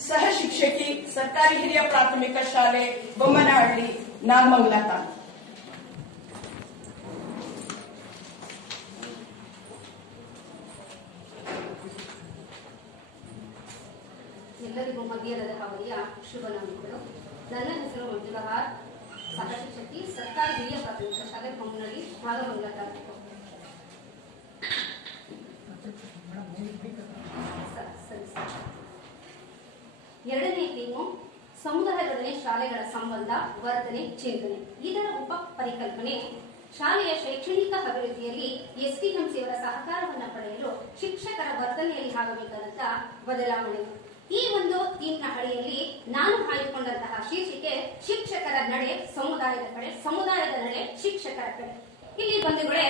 ಸಹ ಶಿಕ್ಷಕಿ, ಸರ್ಕಾರಿ ಹಿರಿಯ ಪ್ರಾಥಮಿಕ ಶಾಲೆ ಬೊಮ್ಮನಹಳ್ಳಿ, ನಾಗಮಂಗಲ ತಾಲೂಕು. ಎಲ್ಲರಿಗೂ ಮಧ್ಯದ ಅವಧಿಯ ಶುಭ ನಾಮಗಳು. ನನ್ನ ಹೆಸರು ಮಂಜುಳಹಾರ್, ಸಹ ಶಿಕ್ಷಕಿ, ಸರ್ಕಾರಿ ಹಿರಿಯ ಪ್ರಾಥಮಿಕ ಶಾಲೆ ಬೊಮ್ಮನಹಳ್ಳಿ, ನಾಗಮಂಗಲ ತಾಲೂಕು. ಎರಡನೇ ಥೀಮು ಸಮುದಾಯದೊಡನೆ ಶಾಲೆಗಳ ಸಂಬಂಧ, ವರ್ತನೆ, ಚಿಂತನೆ. ಇದರ ಉಪ ಪರಿಕಲ್ಪನೆ ಶಾಲೆಯ ಶೈಕ್ಷಣಿಕ ಅಭಿವೃದ್ಧಿಯಲ್ಲಿ ಎಸ್ಡಿಎಂಸಿಯವರ ಸಹಕಾರವನ್ನು ಪಡೆಯಲು ಶಿಕ್ಷಕರ ವರ್ತನೆಯಲ್ಲಿ ಆಗಬೇಕಾದಂತಹ ಬದಲಾವಣೆ. ಈ ಒಂದು ಥೀಮ್ನ ಅಡಿಯಲ್ಲಿ ನಾನು ಆಯ್ದುಕೊಂಡಂತಹ ಶೀರ್ಷಿಕೆ ಶಿಕ್ಷಕರ ನಡೆ ಸಮುದಾಯದ ಕಡೆ, ಸಮುದಾಯದ ನಡೆ ಶಿಕ್ಷಕರ ಕಡೆ. ಇಲ್ಲಿ ಬಂಧುಗಳೇ,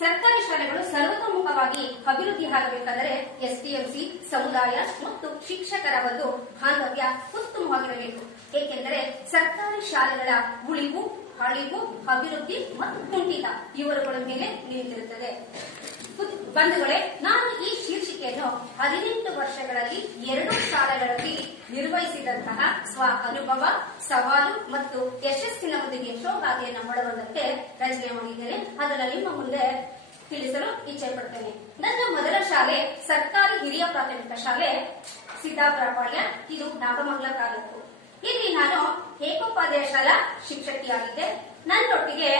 ಸರ್ಕಾರಿ ಶಾಲೆಗಳು ಸರ್ವತೋಮುಖವಾಗಿ ಅಭಿವೃದ್ಧಿ ಆಗಬೇಕಾದರೆ ಎಸ್ಡಿಎಂಸಿ, ಸಮುದಾಯ ಮತ್ತು ಶಿಕ್ಷಕರ ಒಂದು ಬಾಂಧವ್ಯ ಉತ್ತಮವಾಗಿರಬೇಕು. ಏಕೆಂದರೆ ಸರ್ಕಾರಿ ಶಾಲೆಗಳ ಉಳಿವು, ಅಳಿವು, ಅಭಿವೃದ್ಧಿ ಮತ್ತು ಕುಂಠಿತ ಇವರುಗಳ ಮೇಲೆ ನಿಂತಿರುತ್ತದೆ. ಬಂಧುಗಳೇ, ನಾನು ಈ ಶೀರ್ಷಿಕೆಯನ್ನು 18 ವರ್ಷಗಳಲ್ಲಿ 2 ಶಾಲೆಗಳಲ್ಲಿ ನಿರ್ವಹಿಸಿದಂತಹ ಸ್ವ ಅನುಭವ, ಸವಾಲು ಮತ್ತು ಯಶಸ್ಸಿನ ಒಂದು ಯಶೋಗಾಥೆಯನ್ನು ಒಳಗೊಂಡಂತೆ ರಚನೆ ಮಾಡಿದ್ದೇನೆ. ಅದನ್ನು ನಿಮ್ಮ ಮುಂದೆ ತಿಳಿಸಲು ಇಚ್ಛೆ ಪಡ್ತೇನೆ. ನನ್ನ ಮೊದಲ ಶಾಲೆ ಸರ್ಕಾರಿ ಹಿರಿಯ ಪ್ರಾಥಮಿಕ ಶಾಲೆ ಸಿದ್ದಾಪುರಪಾಳ್ಯ, ಇದು ನಾಗಮಂಗಲ ತಾಲೂಕು. ಇಲ್ಲಿ ನಾನು ಏಕೋಪಾಧ್ಯಾಯ ಶಾಲಾ ಶಿಕ್ಷಕಿಯಾಗಿದ್ದೆ. ನನ್ನೊಟ್ಟಿಗೆ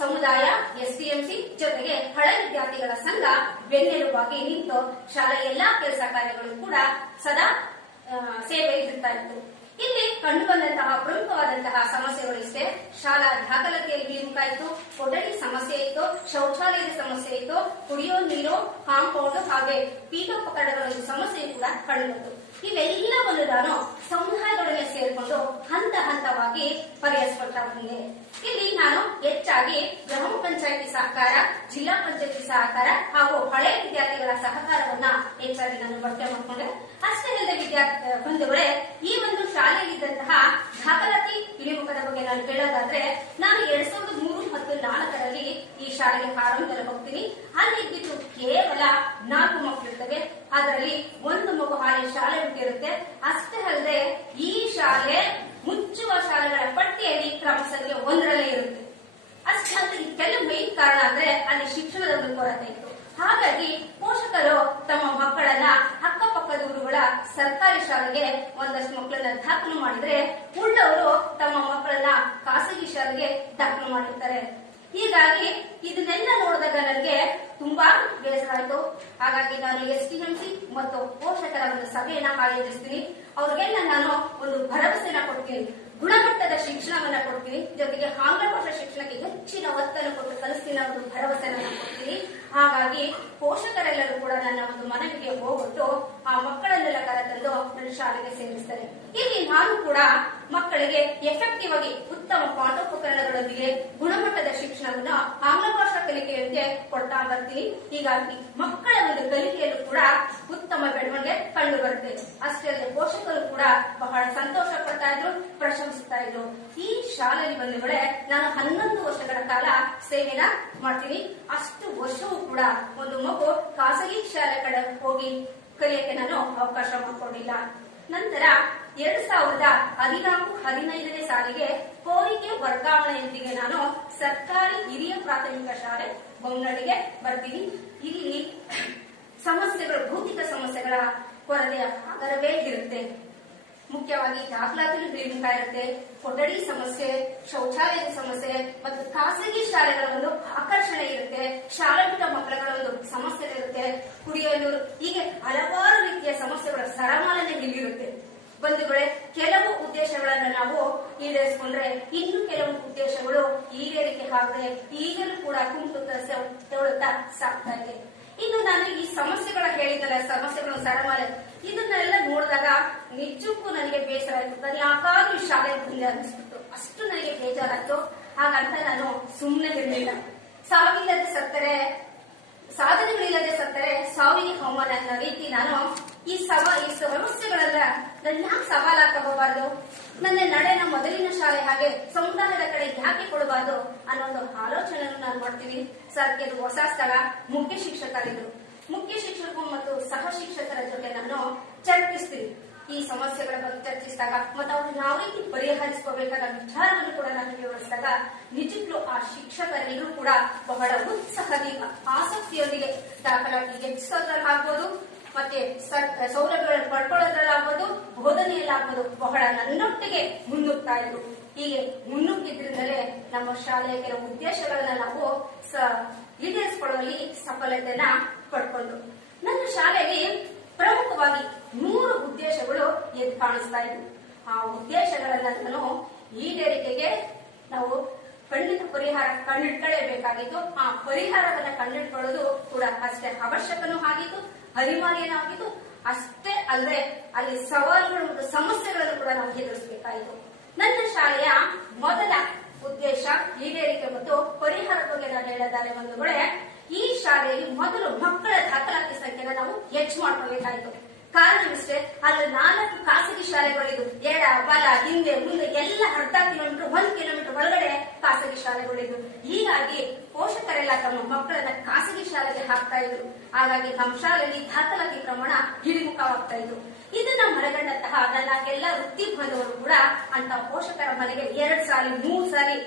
ಸಮುದಾಯ, ಎಸ್ಡಿಎಂಸಿ ಜೊತೆಗೆ ಹಳೆ ವಿದ್ಯಾರ್ಥಿಗಳ ಸಂಘ ಬೆನ್ನೆಲುಬಾಗಿ ನಿಂತು ಶಾಲೆಯ ಎಲ್ಲಾ ಕೆಲಸ ಕಾರ್ಯಗಳು ಕೂಡ ಸದಾ ಸೇವೆ ಇರುತ್ತಾ ಇತ್ತು. ಇಲ್ಲಿ ಕಂಡುಬಂದಂತಹ ಪ್ರಮುಖವಾದಂತಹ ಸಮಸ್ಯೆಗಳು ಇಷ್ಟೇ: ಶಾಲಾ ದಾಖಲಾತಿಯಲ್ಲಿ ಇಳಿಮುಖ ಇತ್ತು, ಕೊಠಡಿ ಸಮಸ್ಯೆ ಇತ್ತು, ಶೌಚಾಲಯದ ಸಮಸ್ಯೆ ಇತ್ತು, ಕುಡಿಯೋ ನೀರು, ಕಾಂಪೌಂಡ್ ಹಾಗೆ ಪೀಠೋಪಕರಣಗಳ ಸಮಸ್ಯೆ ಕೂಡ ಕಂಡುಬಂತು. ಇವೆಲ್ಲವನ್ನು ನಾನು ಸಮುದಾಯದೊಡನೆ ಸೇರಿಕೊಂಡು ಹಂತ ಹಂತವಾಗಿ ಪರಿಹರಿಸಿಕೊಳ್ತಾ ಬಂದೆ. ಇಲ್ಲಿ ನಾನು ಹೆಚ್ಚಾಗಿ ಗ್ರಾಮ ಪಂಚಾಯಿತಿ ಸಹಕಾರ, ಜಿಲ್ಲಾ ಪಂಚಾಯಿತಿ ಸಹಕಾರ ಹಾಗೂ ಹಳೆ ವಿದ್ಯಾರ್ಥಿಗಳ ಸಹಕಾರವನ್ನ ಹೆಚ್ಚಾಗಿ ನಾನು ಬಳಕೆ ಮಾಡಿಕೊಂಡೆ. ಅಷ್ಟೇ ಅಲ್ಲದೆ ಬಂಧುಗಳೇ, ಈ ಒಂದು ಶಾಲೆಯಲ್ಲಿದ್ದಂತಹ ದಾಖಲಾತಿ ಇಳಿಮುಖದ ಬಗ್ಗೆ ನಾನು ಹೇಳೋದಾದ್ರೆ, ನಾನು 2003 ಮತ್ತು 2004ರಲ್ಲಿ ಈ ಶಾಲೆಗೆ ಆರಂಭದಲ್ಲಿ ಹೋಗ್ತೀನಿ. ಅಲ್ಲಿ ಇದ್ದಿದ್ದು ಕೇವಲ 4 ಮಕ್ಕಳಿರ್ತವೆ. ಅದರಲ್ಲಿ 1 ಮಗು ಹಾಲಿ ಶಾಲೆ ಬಿಟ್ಟಿರುತ್ತೆ. ಅಷ್ಟೇ ಅಲ್ಲದೆ ಈ ಶಾಲೆ ಮುಚ್ಚುವ ಶಾಲೆಗಳ ಪಟ್ಟಿಯಲ್ಲಿ ಕ್ರಮಸಂಖ್ಯೆ 1ರಲ್ಲೇ ಇರುತ್ತೆ. ಅಷ್ಟೇ ಅಲ್ಲದೆ ಕೆಲವು ಮೈನ್ ಕಾರಣ ಅಂದ್ರೆ ಅಲ್ಲಿ ಶಿಕ್ಷಣದ ಒಂದು ಕೊರತೆ ಇತ್ತು. ಹಾಗಾಗಿ ಪೋಷಕರು ತಮ್ಮ ಮಕ್ಕಳನ್ನ ಅಕ್ಕಪಕ್ಕದ ಊರುಗಳ ಸರ್ಕಾರಿ ಶಾಲೆಗೆ ಒಂದಷ್ಟು ಮಕ್ಕಳನ್ನ ದಾಖಲು ಮಾಡಿದ್ರೆ, ಉಳ್ಳವರು ತಮ್ಮ ಮಕ್ಕಳನ್ನ ಖಾಸಗಿ ಶಾಲೆಗೆ ದಾಖಲು ಮಾಡಿರ್ತಾರೆ. ಹೀಗಾಗಿ ಇದನ್ನೆಲ್ಲ ನೋಡಿದಾಗ ನನಗೆ ತುಂಬಾ ಬೇಸರ ಆಯ್ತು. ಹಾಗಾಗಿ ನಾನು ಎಸ್ಡಿಎಂಸಿ ಮತ್ತು ಪೋಷಕರ ಒಂದು ಸಭೆಯನ್ನ ಆಯೋಜಿಸ್ತೀನಿ. ಅವ್ರಿಗೆಲ್ಲ ನಾನು ಒಂದು ಭರವಸೆನ ಕೊಡ್ತೀನಿ, ಗುಣಮಟ್ಟದ ಶಿಕ್ಷಣವನ್ನ ಕೊಡ್ತೀನಿ, ಜೊತೆಗೆ ಆಂಗ್ಲ ಭಾಷಾ ಶಿಕ್ಷಣಕ್ಕೆ ಹೆಚ್ಚಿನ ಒತ್ತನ್ನು ಕೊಟ್ಟು ಕಲಿಸ್ತೀನಿ ಒಂದು ಭರವಸೆನ ಕೊಡ್ತೀನಿ. ಹಾಗಾಗಿ ಪೋಷಕರೆಲ್ಲರೂ ಕೂಡ ನನ್ನ ಒಂದು ಮನವಿಗೆ ಹೋಗ್ಬಿಟ್ಟು ಆ ಮಕ್ಕಳನ್ನೆಲ್ಲ ಕರೆತಂದು ನನ್ನ ಶಾಲೆಗೆ ಸೇರಿಸ್ತಾರೆ. ಇಲ್ಲಿ ನಾನು ಕೂಡ ಮಕ್ಕಳಿಗೆ ಎಫೆಕ್ಟಿವ್ ಆಗಿ ಉತ್ತಮ ಪಾಠೋಪಕರಣಗಳೊಂದಿಗೆ ಗುಣಮಟ್ಟದ ಶಿಕ್ಷಣವನ್ನು ಆಂಗ್ಲ ಭಾಷಾ ಕಲಿಕೆಯೊಂದಿಗೆ ಕೊಡ್ತಾ ಬರ್ತೀನಿ. ಹೀಗಾಗಿ ಮಕ್ಕಳ ಒಂದು ಕಲಿಕೆಯಲ್ಲೂ ಕೂಡ ಉತ್ತಮ ಬೆಳವಣಿಗೆ ಕಂಡು ಬರುತ್ತೆ. ಅಷ್ಟೇ ಅಲ್ಲದೆ ಪೋಷಕರು ಕೂಡ ಬಹಳ ಸಂತೋಷ ಪಡ್ತಾ ಇದ್ರು, ಪ್ರಶಂಸಿಸ್ತಾ ಇದ್ರು. ಈ ಶಾಲೆಯಲ್ಲಿ ಬಂಧುಗಳೇ, ನಾನು 11 ವರ್ಷಗಳ ಕಾಲ ಸೇವೆನ ಮಾಡ್ತೀನಿ. ಅಷ್ಟು ವರ್ಷವೂ ಕೂಡ ಒಂದು ಮಗು ಖಾಸಗಿ ಶಾಲೆ ಕಡೆ ಹೋಗಿ ಕಲಿಯಕ್ಕೆ ನಾನು ಅವಕಾಶ ಮಾಡಿಕೊಂಡಿಲ್ಲ. ನಂತರ 2014-15ನೇ ಸಾಲಿಗೆ ಕೋರಿಕೆ ವರ್ಗಾವಣೆಯೊಂದಿಗೆ ನಾನು ಸರ್ಕಾರಿ ಹಿರಿಯ ಪ್ರಾಥಮಿಕ ಶಾಲೆ ಬೊಮ್ಮನಹಳ್ಳಿಗೆ ಬರ್ತೀನಿ. ಇಲ್ಲಿ ಸಮಸ್ಯೆಗಳು, ಭೌತಿಕ ಸಮಸ್ಯೆಗಳ ಕೊರತೆಯ ಆಗರವೇ ಇರುತ್ತೆ. ಮುಖ್ಯವಾಗಿ ದಾಖಲಾತಿಗಳು ಇಳಿಮುಖ ಇರುತ್ತೆ, ಕೊಠಡಿ ಸಮಸ್ಯೆ, ಶೌಚಾಲಯದ ಸಮಸ್ಯೆ ಮತ್ತು ಖಾಸಗಿ ಶಾಲೆಗಳ ಒಂದು ಆಕರ್ಷಣೆ ಇರುತ್ತೆ, ಶಾಲಾ ಬಿಟ್ಟ ಮಕ್ಕಳ ಒಂದು ಸಮಸ್ಯೆ ಇರುತ್ತೆ, ಕುಡಿಯೋ ನೀರು, ಹೀಗೆ ಹಲವಾರು ರೀತಿಯ ಸಮಸ್ಯೆಗಳ ಸರಮಾಲೆನೇ ಇಲ್ಲಿರುತ್ತೆ. ಬಂಧುಗಳೇ, ಕೆಲವು ಉದ್ದೇಶಗಳನ್ನ ನಾವು ಈಡೇರಿಸಿಕೊಂಡ್ರೆ ಇನ್ನು ಕೆಲವು ಉದ್ದೇಶಗಳು ಈಡೇರಿಕೆ ಆಗದೆ ಈಗಲೂ ಕೂಡ ಕುಂಟು ತೆವಳುತ್ತಾ ಸಾಕ್ತಾ ಇದೆ. ಇನ್ನು ನಾನು ಈ ಸಮಸ್ಯೆಗಳ ಹೇಳಿದಲ್ಲ, ಸಮಸ್ಯೆಗಳ ಸರಮಾಲೆ, ಇದನ್ನೆಲ್ಲ ನೋಡಿದಾಗ ನಿಜಕ್ಕೂ ನನಗೆ ಬೇಸರ ಆಯ್ತು. ನಾನು ಯಾಕಾದ್ರೂ ಈ ಶಾಲೆ ಬಂದೆ ಅನಿಸ್ಬಿಟ್ಟು ಅಷ್ಟು ನನಗೆ ಬೇಜಾರಾಯ್ತು. ಹಾಗಂತ ನಾನು ಸುಮ್ಮನೆ ಇರಲಿಲ್ಲ. ಸಾವಿಲ್ಲದೆ ಸತ್ತರೆ, ಸಾಧನೆಗಳಿಲ್ಲದೆ ಸತ್ತರೆ ಸಾವಿಗೆ ಅವಮಾನ ಅನ್ನೋ ರೀತಿ ನಾನು ಈ ಸಮಸ್ಯೆಗಳೆಲ್ಲ ನಾನು ಯಾಕೆ ಸವಾಲಾಗಿ ತಗೋಬಾರ್ದು, ನನ್ನ ನಡೆನ ಮೊದಲಿನ ಶಾಲೆ ಹಾಗೆ ಸಮುದಾಯದ ಕಡೆ ಯಾಕೆ ಕೊಡಬಾರ್ದು ಅನ್ನೋ ಒಂದು ಆಲೋಚನೆಯನ್ನು ನಾನು ಮಾಡ್ತೀನಿ. ಸರ್, ಇದು ಹೊಸ ಸ್ಥಳ, ಮುಖ್ಯ ಶಿಕ್ಷಕರಿದ್ರು, ಮುಖ್ಯ ಶಿಕ್ಷಕರು ಮತ್ತು ಸಹ ಶಿಕ್ಷಕರ ಜೊತೆ ನಾನು ಚರ್ಚಿಸ್ತೀನಿ. ಈ ಸಮಸ್ಯೆಗಳ ಬಗ್ಗೆ ಚರ್ಚಿಸಿದಾಗ ಮತ್ತು ಅವ್ರು ಯಾವ ರೀತಿ ಪರಿಹರಿಸ್ಕೋಬೇಕಾದ ವಿಚಾರವನ್ನು ಕೂಡ ನಾನು ವಿವರಿಸಿದಾಗ ನಿಜಕ್ಕೂ ಆ ಶಿಕ್ಷಕರೆಲ್ಲರೂ ಕೂಡ ಬಹಳ ಉತ್ಸಾಹದಿಂದ ಆಸಕ್ತಿಯೊಂದಿಗೆ ದಾಖಲಾತಿ ಹೆಚ್ಚಿಸೋದ್ರಲ್ಲಾಗ್ಬೋದು ಮತ್ತೆ ಸೌಲಭ್ಯಗಳನ್ನು ಪಡ್ಕೊಳ್ಳೋದ್ರಲ್ಲಾಗ್ಬೋದು ಬೋಧನೆಯಲ್ಲಾಗ್ಬೋದು ಬಹಳ ನನ್ನೊಟ್ಟಿಗೆ ಮುನ್ನುಗ್ತಾ ಇದ್ರು. ಹೀಗೆ ಮುನ್ನುಗ್ಗಿದ್ರಿಂದಲೇ ನಮ್ಮ ಶಾಲೆಯ ಕೆಲವು ಉದ್ದೇಶಗಳನ್ನ ನಾವು ಈಡೇರಿಸಿಕೊಳ್ಳುವಲ್ಲಿ ಸಫಲತೆಯನ್ನ ಪಡ್ಕೊಂಡು ನನ್ನ ಶಾಲೆಯಲ್ಲಿ ಪ್ರಮುಖವಾಗಿ 3 ಉದ್ದೇಶಗಳು ಎದ್ದು ಕಾಣಿಸ್ತಾ ಇದ್ವು. ಆ ಉದ್ದೇಶಗಳನ್ನ ನಾನು ಈಡೇರಿಕೆಗೆ ನಾವು ಖಂಡಿತ ಪರಿಹಾರ ಕಂಡಿಡ್ಕೊಳ್ಳೇಬೇಕಾಗಿತ್ತು. ಆ ಪರಿಹಾರವನ್ನ ಕಂಡಿಡ್ಕೊಳ್ಳೋದು ಕೂಡ ಅಷ್ಟೇ ಅವಶ್ಯಕನೂ ಆಗಿತ್ತು, ಅನಿವಾರ್ಯನೂ ಆಗಿತ್ತು. ಅಷ್ಟೇ ಅಲ್ಲದೆ ಅಲ್ಲಿ ಸವಾಲುಗಳು ಮತ್ತು ಸಮಸ್ಯೆಗಳನ್ನು ಕೂಡ ನಾವು ಎದುರಿಸಬೇಕಾಯಿತು. ನನ್ನ ಶಾಲೆಯ ಮೊದಲ ಉದ್ದೇಶ ಈಡೇರಿಕೆ ಮತ್ತು ಪರಿಹಾರದ ಬಗ್ಗೆ ನಾನು ಹೇಳಿದ್ದಾರೆ ಬಂಧುಗಳೇ. ಈ ಶಾಲೆಯಲ್ಲಿ ಮೊದಲು ಮಕ್ಕಳ ದಾಖಲಾತಿ ಸಂಖ್ಯೆನ ನಾವು ಹೆಚ್ಚು ಮಾಡ್ಕೋಬೇಕಾಯ್ತು. ಕಾರಣವಿಷ್ಟೇ, ಅಲ್ಲಿ 4 ಖಾಸಗಿ ಶಾಲೆಗಳಿದ್ದು ಎಡ ಬಲ ಹಿಂದೆ ಮುಂದೆ ಎಲ್ಲ ಅರ್ಧ ಕಿಲೋಮೀಟರ್ 1 ಕಿಲೋಮೀಟರ್ ಒಳಗಡೆ ಖಾಸಗಿ ಶಾಲೆಗಳಿದ್ದು. ಹೀಗಾಗಿ ಪೋಷಕರೆಲ್ಲ ತಮ್ಮ ಮಕ್ಕಳನ್ನ ಖಾಸಗಿ ಶಾಲೆಗೆ ಹಾಕ್ತಾ ಇದ್ರು. ಹಾಗಾಗಿ ನಮ್ಮ ಶಾಲೆಯಲ್ಲಿ ದಾಖಲಾತಿ ಪ್ರಮಾಣ ಇಳಿಮುಖವಾಗ್ತಾ ಇತ್ತು. ಇದನ್ನ ಮನಗಂಡಂತಹ ನನ್ನ ಎಲ್ಲ ವೃತ್ತಿ ಬಾಂಧವರು ಕೂಡ ಅಂತ ಪೋಷಕರ ಮನೆಗೆ 2 ಸಾರಿ 3 ಸಾರಿ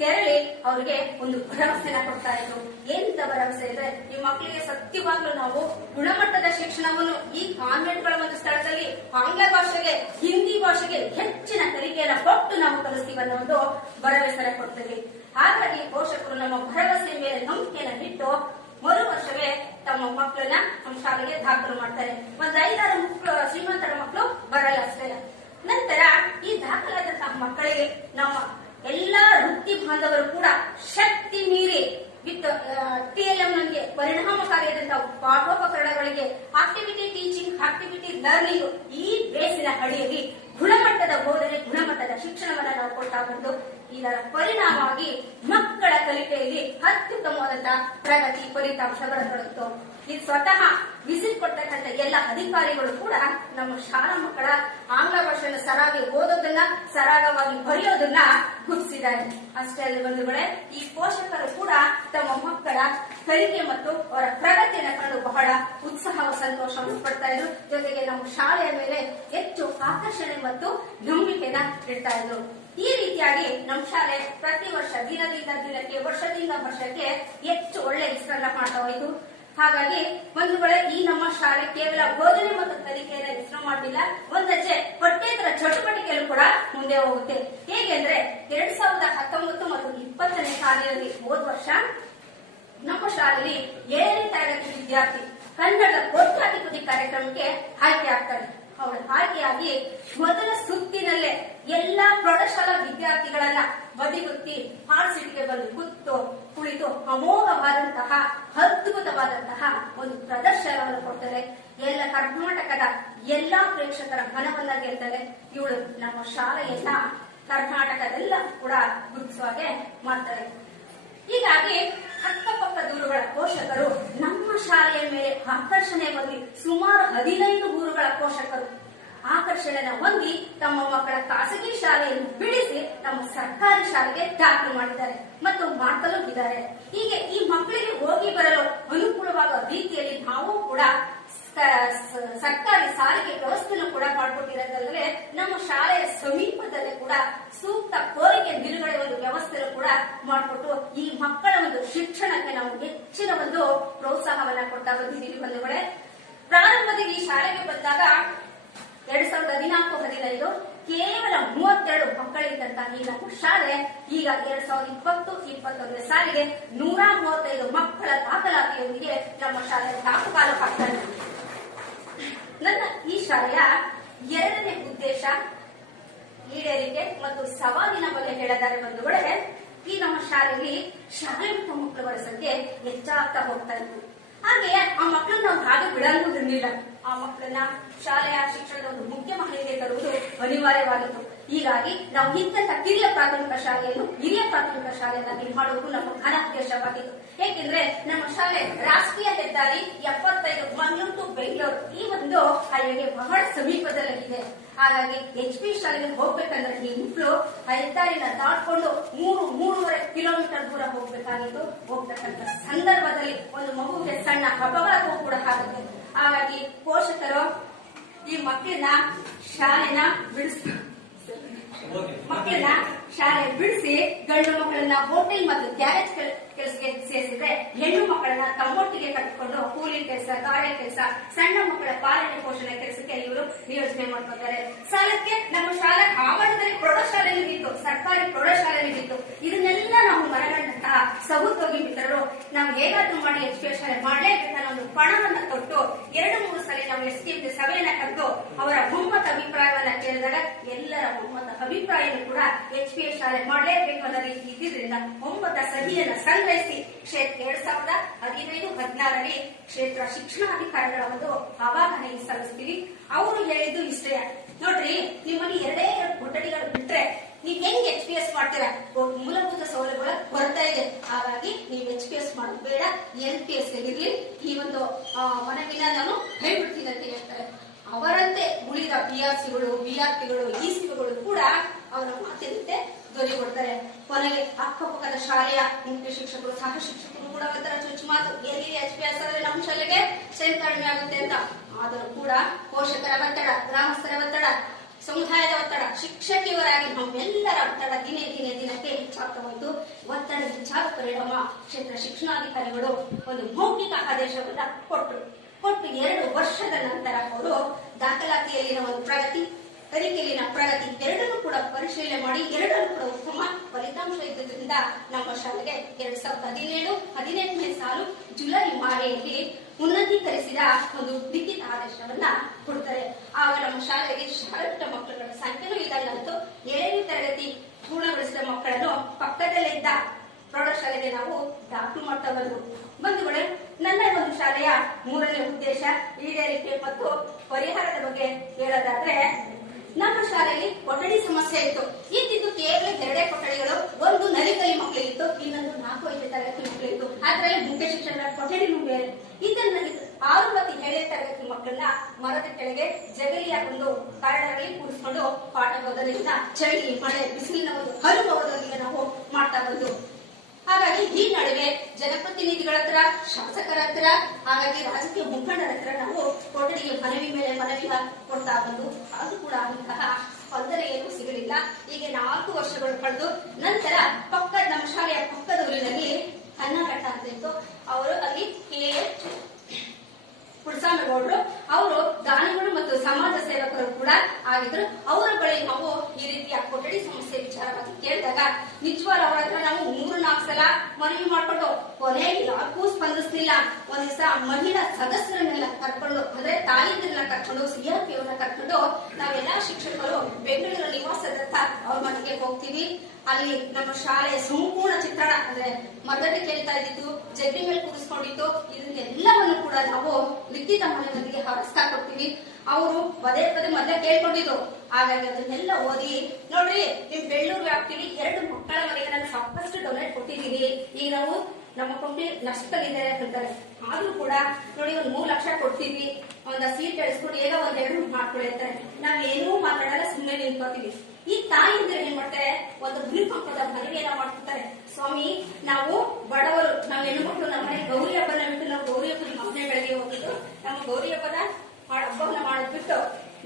ತೆರಳಿ ಅವರಿಗೆ ಒಂದು ಭರವಸೆನ ಕೊಡ್ತಾ ಇದ್ರು. ಎಂತ ಭರವಸೆ ಅಂದ್ರೆ, ಈ ಮಕ್ಕಳಿಗೆ ಸತ್ಯವಾಗ್ಲೂ ನಾವು ಗುಣಮಟ್ಟದ ಶಿಕ್ಷಣವನ್ನು ಈ ಕಾನ್ವೆಂಟ್ಗಳ ಒಂದು ಸ್ಥಳದಲ್ಲಿ ಆಂಗ್ಲ ಭಾಷೆಗೆ ಹಿಂದಿ ಭಾಷೆಗೆ ಹೆಚ್ಚಿನ ಕಲಿಕೆಯನ್ನ ಕೊಟ್ಟು ನಾವು ಕಲಿಸ್ತೀವಿ ಅನ್ನೋ ಒಂದು ಭರವಸೆನ ಕೊಡ್ತೀವಿ. ಹಾಗಾಗಿ ಪೋಷಕರು ನಮ್ಮ ಭರವಸೆ ಮೇಲೆ ನಂಬಿಕೆಯನ್ನು ಇಟ್ಟು ಮರು ವರ್ಷವೇ ತಮ್ಮ ಮಕ್ಕಳನ್ನ ನಮ್ಮ ಶಾಲೆಗೆ ದಾಖಲು ಮಾಡ್ತಾರೆ. 5-6 ಮಕ್ಕಳು ಶ್ರೀಮಂತರ ಮಕ್ಕಳು ಬರಲ್ಲ ಅಷ್ಟೇ. ನಂತರ ಈ ದಾಖಲಾದಂತಹ ಮಕ್ಕಳಿಗೆ ನಮ್ಮ ಎಲ್ಲಾ ವೃತ್ತಿ ಬಾಂಧವರು ಕೂಡ ಶಕ್ತಿ ಮೀರಿ ವಿತ್ TLM ನಮಗೆ ಪರಿಣಾಮಕಾರಿಯಾದಂತಹ ಪಾಠೋಪಕರಣಗಳಿಗೆ ಆಕ್ಟಿವಿಟಿ ಟೀಚಿಂಗ್ ಆಕ್ಟಿವಿಟಿ ಲರ್ನಿಂಗ್ ಈ ಬೇಸಿನ ಅಡಿಯಲ್ಲಿ ಗುಣಮಟ್ಟದ ಬೋಧನೆ ಗುಣಮಟ್ಟದ ಶಿಕ್ಷಣವನ್ನ ನಾವು ಕೊಡ್ತಾ ಬಂದು ಇದರ ಪರಿಣಾಮವಾಗಿ ಮಕ್ಕಳ ಕಲಿಕೆಯಲ್ಲಿ ಅತ್ಯುತ್ತಮವಾದಂತಹ ಪ್ರಗತಿ ಫಲಿತಾಂಶ ಬರತೊಡಗಿತು. ಇದು ಸ್ವತಃ ವಿಸಿಟ್ ಕೊಡ್ತಕ್ಕಂಥ ಎಲ್ಲ ಅಧಿಕಾರಿಗಳು ಕೂಡ ನಮ್ಮ ಶಾಲಾ ಮಕ್ಕಳ ಆಂಗ್ಲ ಭಾಷೆಯನ್ನು ಸರಾಗಿ ಓದೋದನ್ನ ಸರಾಗವಾಗಿ ಬರೆಯೋದನ್ನ ಗುರುತಿಸಿದ್ದಾರೆ. ಅಷ್ಟೇ ಅಲ್ಲ ಬಂಧುಗಳೇ, ಈ ಪೋಷಕರು ಕೂಡ ತಮ್ಮ ಮಕ್ಕಳ ಕಲಿಕೆ ಮತ್ತು ಅವರ ಪ್ರಗತಿಯನ್ನು ಕಂಡು ಬಹಳ ಉತ್ಸಾಹ ಸಂತೋಷವನ್ನು ಪಡ್ತಾ ಇದ್ರು. ಜೊತೆಗೆ ನಮ್ಮ ಶಾಲೆಯ ಮೇಲೆ ಹೆಚ್ಚು ಆಕರ್ಷಣೆ ಮತ್ತು ನಂಬಿಕೆನ ಇಡ್ತಾ ಇದ್ರು. ಈ ರೀತಿಯಾಗಿ ನಮ್ಮ ಶಾಲೆ ಪ್ರತಿ ವರ್ಷ ದಿನದಿಂದ ದಿನಕ್ಕೆ ವರ್ಷದಿಂದ ವರ್ಷಕ್ಕೆ ಹೆಚ್ಚು ಒಳ್ಳೆ ಹೆಸರನ್ನ ಮಾಡ್ತಾ ಹೋಯಿತು. ಹಾಗಾಗಿ ಬಂಧುಗಳೇ, ಈ ನಮ್ಮ ಶಾಲೆ ಕೇವಲ ಬೋಧನೆ ಮತ್ತು ಕಲಿಕೆಯನ್ನು ಹೆಸರು ಮಾಡಲಿಲ್ಲ, ಒಂದಜ್ಜೆ ಪಠ್ಯೇತರ ಚಟುವಟಿಕೆಯಲ್ಲೂ ಕೂಡ ಮುಂದೆ ಹೋಗುತ್ತೆ. ಹೇಗೆಂದ್ರೆ 2019 ಮತ್ತು 2020ನೇ ಸಾಲಿನಲ್ಲಿ ಹೋದ ವರ್ಷ ನಮ್ಮ ಶಾಲೆಯಲ್ಲಿ 7ನೇ ತರಗತಿ ವಿದ್ಯಾರ್ಥಿ ಕನ್ನಡದ ಕೋಟ್ಯಾಧಿಪತಿ ಕಾರ್ಯಕ್ರಮಕ್ಕೆ ಆಯ್ಕೆ ಆಗ್ತಾರೆ. ಅವರು ಆಯ್ಕೆಯಾಗಿ ಮೊದಲ ಸುತ್ತಿನಲ್ಲೇ ಎಲ್ಲಾ ಪ್ರೌಢಶಾಲಾ ವಿದ್ಯಾರ್ಥಿಗಳನ್ನ ಬದಿಗುತ್ತಿ ಹಾರ್ಟ್ ಸಿಟಿಗೆ ಬಂದು ಕುಳಿತು ಅಮೋಘವಾದಂತಹ ಅದ್ಭುತವಾದಂತಹ ಒಂದು ಪ್ರದರ್ಶನವನ್ನು ಕೊಡ್ತಾರೆ. ಎಲ್ಲ ಕರ್ನಾಟಕದ ಎಲ್ಲಾ ಪ್ರೇಕ್ಷಕರ ಮನವನ್ನ ಗೆಲ್ತಾರೆ. ಇವಳು ನಮ್ಮ ಶಾಲೆಯನ್ನ ಕರ್ನಾಟಕದೆಲ್ಲ ಕೂಡ ಗುರುತಿಸುವಾಗೆ ಮಾಡ್ತಾರೆ. ಹೀಗಾಗಿ ಅಕ್ಕಪಕ್ಕ ದೂರುಗಳ ಪೋಷಕರು ನಮ್ಮ ಶಾಲೆಯ ಮೇಲೆ ಆಕರ್ಷಣೆ ಹೊಂದಿ ಸುಮಾರು 15 ಊರುಗಳ ಪೋಷಕರು ಆಕರ್ಷಣೆನ ಹೊಂದಿ ತಮ್ಮ ಮಕ್ಕಳ ಖಾಸಗಿ ಶಾಲೆಯನ್ನು ಬಿಡಿಸಿ ನಮ್ಮ ಸರ್ಕಾರಿ ಶಾಲೆಗೆ ದಾಖಲು ಮಾಡಿದ್ದಾರೆ ಮತ್ತು ಮಾಡ್ತಲೂ ಇದ್ದಾರೆ. ಹೀಗೆ ಈ ಮಕ್ಕಳಿಗೆ ಹೋಗಿ ಬರಲು ಅನುಕೂಲವಾಗುವ ರೀತಿಯಲ್ಲಿ ನಾವು ಕೂಡ ಸರ್ಕಾರಿ ಸಾರಿಗೆ ವ್ಯವಸ್ಥೆಯನ್ನು ಕೂಡ ಮಾಡಿಕೊಟ್ಟಿರೋದಲ್ಲದೆ ನಮ್ಮ ಶಾಲೆಯ ಸಮೀಪದಲ್ಲೇ ಕೂಡ ಸೂಕ್ತ ಕೋರಿಕೆ ನಿಲುಗಡೆ ಒಂದು ವ್ಯವಸ್ಥೆಯನ್ನು ಕೂಡ ಮಾಡಿಕೊಟ್ಟು ಈ ಮಕ್ಕಳ ಒಂದು ಶಿಕ್ಷಣಕ್ಕೆ ನಾವು ಹೆಚ್ಚಿನ ಒಂದು ಪ್ರೋತ್ಸಾಹವನ್ನ ಕೊಡ್ತಾ ಬಂದಿದ್ದೀವಿ ಬಂಧುಗಳೇ. ಪ್ರಾರಂಭದಲ್ಲಿ ಈ ಶಾಲೆಗೆ ಬಂದಾಗ 2014-15 ಕೇವಲ 32 ಮಕ್ಕಳಿದ್ದಂತಹ ಈ ನಮ್ಮ ಶಾಲೆ ಈಗ 2020-21 ಸಾಲಿಗೆ 135 ಮಕ್ಕಳ ದಾಖಲಾತಿಯೊಂದಿಗೆ ನಮ್ಮ ಶಾಲೆ ದಾಖಲು ಹಾಕ್ತಾ ಇದೆ. ನನ್ನ ಈ ಶಾಲೆಯ 2ನೇ ಉದ್ದೇಶ ಈಡೇರಿಕೆ ಮತ್ತು ಸವಾಲಿನ ಬಗ್ಗೆ ಹೇಳಿದ್ದಾರೆ ಬಂಧುಗಳೇ. ಈ ನಮ್ಮ ಶಾಲೆಯಲ್ಲಿ ಶಾಲೆಯುಕ್ತ ಮಕ್ಕಳುಗಳ ಸಂಖ್ಯೆ ಹೆಚ್ಚಾಗ್ತಾ ಹೋಗ್ತಾ ಇತ್ತು. ಹಾಗೆ ಆ ಮಕ್ಕಳನ್ನ ನಾವು ಹಾಗೆ ಬಿಡಲಿಲ್ಲ. ಆ ಮಕ್ಕಳನ್ನ ಶಾಲೆಯ ಶಿಕ್ಷಣದ ಒಂದು ಮುಖ್ಯ ಮಹಲಿಗೆ ತರುವುದು ಅನಿವಾರ್ಯವಾಗಿತ್ತು. ಹೀಗಾಗಿ ನಾವು ಇಂತಹ ಕಿರಿಯ ಪ್ರಾಥಮಿಕ ಶಾಲೆಯನ್ನು ಹಿರಿಯ ಪ್ರಾಥಮಿಕ ಶಾಲೆಯನ್ನಾಗಿ ಮಾಡುವುದು ನಮ್ಮ ಘನ ಉದ್ದೇಶವಾಗಿತ್ತು. ಏಕೆಂದ್ರೆ ನಮ್ಮ ಶಾಲೆ ರಾಷ್ಟ್ರೀಯ ಹೆದ್ದಾರಿ 75 ಮಂಗಳೂರು ಟು ಬೆಂಗಳೂರು ಈ ಒಂದು ಹೈವೇಗೆ ಬಹಳ ಸಮೀಪದಲ್ಲಿದೆ. ಹಾಗಾಗಿ HP ಶಾಲೆಗೆ ಹೋಗ್ಬೇಕಂದ್ರೆ ಈ ಮಕ್ಕಳು ಹೆದ್ದಾರಿನ ದಾಟ್ಕೊಂಡು 3-3.5 ಕಿಲೋಮೀಟರ್ ದೂರ ಹೋಗ್ಬೇಕಾಗಿತ್ತು. ಹೋಗ್ತಕ್ಕಂಥ ಸಂದರ್ಭದಲ್ಲಿ ಒಂದು ಮಗುವಿಗೆ ಸಣ್ಣ ಅಪಘಾತವೂ ಕೂಡ ಆಗುತ್ತೆ. ಹಾಗಾಗಿ ಪೋಷಕರು ಈ ಮಕ್ಕಳನ್ನ ಶಾಲೆ ಬಿಡಿಸಿ ಗಂಡು ಮಕ್ಕಳನ್ನ ಹೋಟೆಲ್ ಮತ್ತು ಗ್ಯಾರೇಜ್ ಕೆಲಸಕ್ಕೆ ಸೇರಿಸಿದ್ರೆ ಹೆಣ್ಣು ಮಕ್ಕಳನ್ನ ತಮ್ಮೊಟ್ಟಿಗೆ ಕಟ್ಟಿಕೊಂಡು ಕೂಲಿ ಕೆಲಸ, ಗಾರೆ ಕೆಲಸ, ಸಣ್ಣ ಮಕ್ಕಳ ಪಾಲನೆ ಪೋಷಣೆ ಕೆಲಸಕ್ಕೆ ಇವರು ನಿಯೋಜನೆ ಮಾಡ್ಕೊತಾರೆ. ಸಾಲಕ್ಕೆ ನಮ್ಮ ಶಾಲಾ ಆವರಣದಲ್ಲಿ ಪ್ರೌಢಶಾಲೆಯಲ್ಲಿ ಇತ್ತು, ಸರ್ಕಾರಿ ಪ್ರೌಢಶಾಲೆಯಲ್ಲಿ ಇತ್ತು. ಇದನ್ನೆಲ್ಲ ನಾವು ಮನಗಂಡಂತಹ ಸಹೋದ್ಯೋಗಿ ಮಿತ್ರರು ನಾವು ಹೇಗಾದ್ರೂ ಮಾಡಿ ಎಜುಕೇಶನ್ ಶಾಲೆ ಮಾಡಲೇಬೇಕನ್ನೋ ಒಂದು ಪಣವನ್ನ ತೊಟ್ಟು 2-3 ಸಲ ನಾವು STM ಸಭೆಯನ್ನ ಕರೆದು ಅವರ ಒಮ್ಮತ ಅಭಿಪ್ರಾಯವನ್ನ ಕೇಳಿದಾಗ ಎಲ್ಲರ ಒಮ್ಮತ ಅಭಿಪ್ರಾಯನೂ ಕೂಡ HPS ಶಾಲೆ ಮಾಡಲೇಬೇಕು ಅನ್ನೋ ರೀತಿ ಇದ್ದಿದ್ರಿಂದ ಒಮ್ಮತ ಸಹಿಯನ್ನ ಸಂಗ್ರಹಿಸಿ ಕ್ಷೇತ್ರ 2015-16ರಲ್ಲಿ ಕ್ಷೇತ್ರ ಶಿಕ್ಷಣಾಧಿಕಾರಿಗಳ ಒಂದು ಆವಾಹನೆ ಸಲ್ಲಿಸ್ತೀವಿ. ಅವರು ಹೇಳಿದ್ದು ಇಷ್ಟೇ, ನೋಡ್ರಿ ನಿಮ್ಮಲ್ಲಿ 2 ಕೊಠಡಿಗಳು ಬಿಟ್ರೆ ನೀವ್ ಹೆಂಗ್ HPS ಮಾಡ್ತೀರಾ? ಮೂಲಭೂತ ಸೌಲಭ್ಯಗಳ ಕೊರತೆ ಇದೆ, ಹಾಗಾಗಿ ನೀವು HPS ಮಾಡೋದು ಬೇಡ, LPS ಇರ್ಲಿ, ಈ ಒಂದು ಮನವಿನ ನಾನು ಹೇಳ್ಬಿಡ್ತೀನಿ ಅಂತ ಹೇಳ್ತಾರೆ. ಅವರಂತೆ ಉಳಿದ PRCಗಳು, BRPಗಳು, ECಗಳು ಕೂಡ ಅವರ ಮಾತಿನಂತೆ ದೊರೆಕೊಡ್ತಾರೆ. ಕೊನೆಗೆ ಅಕ್ಕಪಕ್ಕದ ಶಾಲೆಯ ಮುಖ್ಯ ಶಿಕ್ಷಕರು, ಸಹ ಶಿಕ್ಷಕರು ಕೂಡ ಒಂಥರ ಚುಚ್ಚುಮಾತು, ಎಲ್ಲಿ HPS ಆದ್ರೆ ನಮ್ಮ ಶಾಲೆಗೆ ಸ್ಟ್ರೆಂತ್ ಕಡಿಮೆ ಆಗುತ್ತೆ ಅಂತ. ಆದರೂ ಕೂಡ ಪೋಷಕರ ಒತ್ತಡ, ಗ್ರಾಮಸ್ಥರ ಒತ್ತಡ, ಸಮುದಾಯದ ಒತ್ತಡ, ಶಿಕ್ಷಕಿಯರಾಗಿ ನಮ್ಮೆಲ್ಲರ ಒತ್ತಡ ದಿನಕ್ಕೆ ಹೆಚ್ಚಾಗ್ತಾ ಹೋಯಿತು. ಒತ್ತಡ ಹೆಚ್ಚಾದ ಪರಿಣಾಮ ಕ್ಷೇತ್ರ ಶಿಕ್ಷಣಾಧಿಕಾರಿಗಳು ಒಂದು ಮೌಖಿಕ ಆದೇಶವನ್ನ ಕೊಟ್ಟು 2 ವರ್ಷದ ನಂತರ ಅವರು ದಾಖಲಾತಿಯಲ್ಲಿನ ಒಂದು ಪ್ರಗತಿ, ತನಿಖೆಯಲ್ಲಿನ ಪ್ರಗತಿ ಎರಡನ್ನೂ ಕೂಡ ಪರಿಶೀಲನೆ ಮಾಡಿ ಎರಡನ್ನೂ ಕೂಡ ಉತ್ತಮ ಫಲಿತಾಂಶ ಇದ್ದುದರಿಂದ ನಮ್ಮ ಶಾಲೆಗೆ 2017-18ನೇ ಸಾಲು ಜುಲೈ ಮಾಹೆಯಲ್ಲಿ ಉನ್ನತೀಕರಿಸಿದ ಒಂದು ಲಿಖಿತ ಆದೇಶವನ್ನ ಕೊಡ್ತಾರೆ. ಆಗ ನಮ್ಮ ಶಾಲೆಗೆ ಶಾಲೆಬಿಟ್ಟ ಮಕ್ಕಳ ಸಂಖ್ಯೆನೂ ಇದಂತೂ 7ನೇ ತರಗತಿ ಪೂರ್ಣಗೊಳಿಸಿದ ಮಕ್ಕಳನ್ನು ಪಕ್ಕದಲ್ಲಿದ್ದ ಪ್ರೌಢಶಾಲೆಗೆ ನಾವು ದಾಖಲು ಮಾಡ್ತಾ ಬಂಧುಗಳೇ, ನನ್ನ ಒಂದು ಶಾಲೆಯ 3ನೇ ಉದ್ದೇಶ ಈಡೇರಿಕೆ ಮತ್ತು ಪರಿಹಾರದ ಬಗ್ಗೆ ಹೇಳೋದಾದ್ರೆ, ನಮ್ಮ ಶಾಲೆಯಲ್ಲಿ ಕೊಠಡಿ ಸಮಸ್ಯೆ ಇತ್ತು. ಇದ್ದಿದ್ದು ಕೇವಲ 2 ಕೊಠಡಿಗಳು, ಒಂದು ನಲಿಕಲಿ ಮಕ್ಕಳಿತ್ತು, ಇನ್ನೊಂದು 4-5 ತರಗತಿ ಮಕ್ಕಳಿತ್ತು. ಅದರಲ್ಲಿ ಮುಖ್ಯ ಶಿಕ್ಷಕರ ಕೊಠಡಿನೂ ಬೇರೆ. ಇದನ್ನ 6 ಮತ್ತು 7ನೇ ತರಗತಿ ಮಕ್ಕಳನ್ನ ಮರದ ಕೆಳಗೆ ಜಗಲಿಯ ಒಂದು ಕಾರಿಡಾರಲ್ಲಿ ಕೂರಿಸಿಕೊಂಡು ಪಾಠ ಓದೋದ್ರಿಂದ ಚಳಿ, ಮಳೆ, ಬಿಸಿಲಿನ ಒಂದು ಅನುಭವದೊಂದಿಗೆ ನಾವು ಮಾಡ್ತಾ ಬಂದು. ಹಾಗಾಗಿ ಈ ನಡುವೆ ಜನಪ್ರತಿನಿಧಿಗಳ ಹತ್ರ, ಶಾಸಕರ ಹತ್ರ, ಹಾಗಾಗಿ ರಾಜಕೀಯ ಮುಖಂಡರ ಹತ್ರ ನಾವು ಕೊಠಡಿಗೆ ಮನವಿ ಮೇಲೆ ಮನವಿ ಕೊಡ್ತಾ ಬಂದು ಅದು ಕೂಡ ಅಂತಹ ಸ್ಪಂದನೆ ಏನೂ ಸಿಗಲಿಲ್ಲ. ಹೀಗೆ 4 ವರ್ಷಗಳು ಕಳೆದು ನಂತರ ನಮ್ಮ ಶಾಲೆಯ ಪಕ್ಕದ ಊರಿನಲ್ಲಿ ಕನ್ನಘಟ್ಟ ಅಂತ ಇತ್ತು. ಅವರು ಅಲ್ಲಿ ಪುರಸ್ವಾಮಿಗೌಡರು ಅವರು ದಾನಿಗಳು ಮತ್ತು ಸಮಾಜ ಸೇವಕರು ಕೂಡ ಆಗಿದ್ರು. ಅವರ ಬಳಿ ನಾವು ಈ ರೀತಿಯ ಕೊಠಡಿ ಸಮಸ್ಯೆ ವಿಚಾರವಾಗಿ ಕೇಳಿದಾಗ ನಿಜವಾಗ್ಲೂ ಅವರ ಹತ್ರ ನಾವು 3-4 ಸಲ ಮನವಿ ಮಾಡ್ಕೊಂಡು ಕೊನೆಗೆ ಯಾಕೂ ಸ್ಪಂದಿಸ್ಲಿಲ್ಲ. ಒಂದ್ ದಿವಸ ಮಹಿಳಾ ಸದಸ್ಯರನ್ನೆಲ್ಲ ಕರ್ಕೊಂಡು, ಅಂದ್ರೆ ತಾಯಿಯನ್ನೆಲ್ಲ ಕರ್ಕೊಂಡು, CRP ಅವ್ರನ್ನ ಕರ್ಕೊಂಡು ನಾವೆಲ್ಲಾ ಶಿಕ್ಷಕರು ಬೆಂಗಳೂರು ನಿವಾಸದತ್ತ ಅವ್ರ ಮನೆಗೆ ಹೋಗ್ತೀವಿ. ಅಲ್ಲಿ ನಮ್ಮ ಶಾಲೆಯ ಸಂಪೂರ್ಣ ಚಿತ್ರಣ, ಅಂದ್ರೆ ಮೊದಲೇ ಕೇಳ್ತಾ ಇದ್ದಿದ್ದು, ಜಗ್ಗಿ ಮೇಲೆ ಕೂರಿಸ್ಕೊಂಡಿತ್ತು, ಇದನ್ನೆಲ್ಲವನ್ನು ಕೂಡ ನಾವು ಲಿಖಿತ ಮನೆಯೊಂದಿಗೆ ಹರಸ್ತಾ ಕೊಡ್ತೀವಿ. ಅವರು ಪದೇ ಮೊದಲೇ ಕೇಳ್ಕೊಂಡಿದ್ದು. ಹಾಗಾಗಿ ಅದನ್ನೆಲ್ಲ ಓದಿ ನೋಡ್ರಿ, ನಿಮ್ ಬೆಳ್ಳೂರು ವ್ಯಾಪ್ತಿಯಲ್ಲಿ 2 ಮಕ್ಕಳ ಮನೆಗೆ ನಾನು ಸಾಕಷ್ಟು ಡೊನೇಟ್ ಕೊಟ್ಟಿದ್ದೀವಿ, ಈಗ ನಾವು ನಮ್ಮ ಕಂಪ್ನಿ ನಷ್ಟದಲ್ಲಿದ್ದಾರೆ ಅಂತಾರೆ. ಆದ್ರೂ ಕೂಡ ನೋಡಿ ಒಂದು 3 ಲಕ್ಷ ಕೊಡ್ತೀವಿ, ಒಂದ ಸೀಟ್ ಎಳಿಸ್ಕೊಂಡು ಈಗ 1-2 ಮಾಡ್ಕೊಳ್ತಾರೆ. ನಾವ್ ಏನೂ ಮಾತಾಡಲ್ಲ, ಸುಮ್ಮನೆ ನಿಂತ್ಕೋತೀವಿ. ಈ ತಾಯಿಯಿಂದ ಏನ್ ಮಾಡ್ತಾರೆ, ಒಂದು ಭೂಕಂಪದ ಮನವಿಯನ್ನ ಮಾಡ್ಕೊತಾರೆ. ಸ್ವಾಮಿ, ನಾವು ಬಡವರು, ನಾವ್ ಹೆಣ್ಣುಮಕ್ಳು ನಮ್ಮ ಮನೆ ಗೌರಿ ಹಬ್ಬನ ಬಿಟ್ಟು, ನಾವು ಗೌರಿ ಹಬ್ಬದ ಮನೆ ಬೆಳಗ್ಗೆ ಹೋಗಿದ್ದು, ನಮ್ಮ ಗೌರಿ ಹಬ್ಬವನ್ನ ಮಾಡೋದ್ ಬಿಟ್ಟು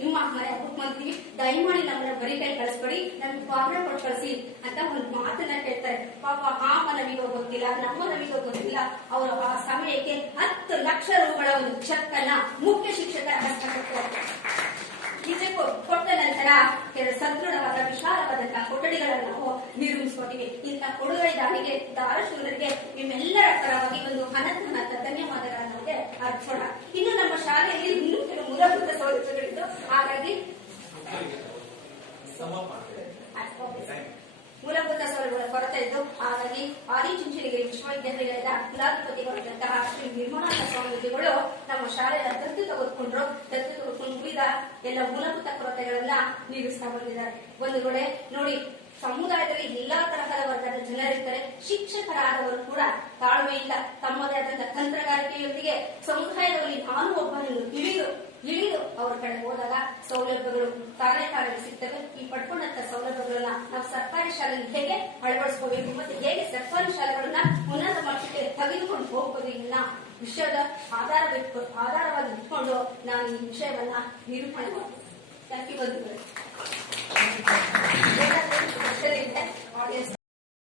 ನಿಮ್ಮ ಮನೆ ಹಬ್ಬಕ್ಕೆ ಬಂದ್ತೀವಿ, ದಯಮಾಡಿ ನಮ್ಮನ್ನ ಬರೀ ಕೈ ಕಳಿಸ್ಬೇಡಿ, ನಮ್ಗೆ ಪಾತ್ರ ಕೊಟ್ಟು ಕಳಿಸಿ ಅಂತ ಒಂದು ಮಾತನ್ನ ಕೇಳ್ತಾರೆ. ಪಾಪ ಆ ಮನವಿಗೂ ಗೊತ್ತಿಲ್ಲ, ನಮ್ಮ ಮನವಿಗೂ ಗೊತ್ತಿಲ್ಲ. ಅವರು ಆ ಸಮಯಕ್ಕೆ 10 ಲಕ್ಷ ರೂಗಳ ಒಂದು ಚೆಕ್ ಅನ್ನ ಮುಖ್ಯ ಶಿಕ್ಷಕರ ಹಸ್ತಕ್ಕೆ ಇದಕ್ಕೂ ಕೊಟ್ಟ ನಂತರ ಕೆಲವು ಸದೃಢವಾದ ವಿಶಾಲವಾದಂತಹ ಕೊಠಡಿಗಳನ್ನು ನಾವು ನಿರ್ಮಿಸಿಕೊಟ್ಟಿವಿ. ಇಂಥ ಕೊಡುಗೆ ದಾನಿಗೆ ದಾರಶೂರರಿಗೆ ನಿಮ್ಮೆಲ್ಲರ ಪರವಾಗಿ ಒಂದು ಅನಂತ ಧನ್ಯವಾದಗಳನ್ನು ನಮಗೆ ಅರ್ಪಿಸೋಣ. ಇನ್ನು ನಮ್ಮ ಶಾಲೆಯಲ್ಲಿ ಇನ್ನೂ ಕೆಲವು ಮೂಲಭೂತ ಸೌಲಭ್ಯಗಳಿದ್ದು, ಹಾಗಾಗಿ ಮೂಲಭೂತ ಸೌಲಭ್ಯಗಳ ಕೊರತೆ ಇದ್ದು, ಹಾಗಾಗಿ ಆದಿಚುಂಚನಗಿರಿ ವಿಶ್ವವಿದ್ಯಾನಿಲಯದ ಕುಲಾಧಿಪತಿಗಳಾದಂತಹ ಶ್ರೀ ನಿರ್ಮಲಾನಂದ ಸ್ವಾಮೀಜಿಗಳು ನಮ್ಮ ಶಾಲೆಯ ದತ್ತು ತೆಗೆದುಕೊಂಡು ಉಳಿದ ಎಲ್ಲ ಮೂಲಭೂತ ಕೊರತೆಗಳನ್ನ ನೀಗಿಸ್ತಾ ಬಂದಿದ್ದಾರೆ. ಒಂದು ಕಡೆ ನೋಡಿ, ಸಮುದಾಯದಲ್ಲಿ ಎಲ್ಲಾ ತರಹದ ವರ್ಗದ ಜನರಿರ್ತಾರೆ. ಶಿಕ್ಷಕರಾದವರು ಕೂಡ ತಾಳ್ಮೆಯಿಂದ ತಮ್ಮದೇ ಆದಂತಹ ತಂತ್ರಗಾರಿಕೆಯೊಂದಿಗೆ ಸಮುದಾಯದಲ್ಲಿ ನಾನು ಒಬ್ಬನನ್ನು ತಿಳಿದು ಇಳಿದು ಅವ್ರ ಕಡೆ ಹೋದಾಗ ಸೌಲಭ್ಯಗಳು ತಾನೇ ಸಿಗ್ತವೆ. ಈ ಪಡ್ಕೊಂಡಂತ ಸೌಲಭ್ಯಗಳನ್ನ ನಾವು ಸರ್ಕಾರಿ ಶಾಲೆಯಲ್ಲಿ ಹೇಗೆ ಅಳವಡಿಸ್ಕೋಬೇಕು ಮತ್ತೆ ಹೇಗೆ ಸರ್ಕಾರಿ ಶಾಲೆಗಳನ್ನ ಉನ್ನತ ಮಟ್ಟಕ್ಕೆ ತೆಗೆದುಕೊಂಡು ಹೋಗ್ಬೋದು ಇದನ್ನ ವಿಷಯದ ಆಧಾರವಾಗಿ ಇಟ್ಕೊಂಡು ನಾನು ಈ ವಿಷಯವನ್ನ ನಿರೂಪಣೆ ಮಾಡ್ತೀನಿ.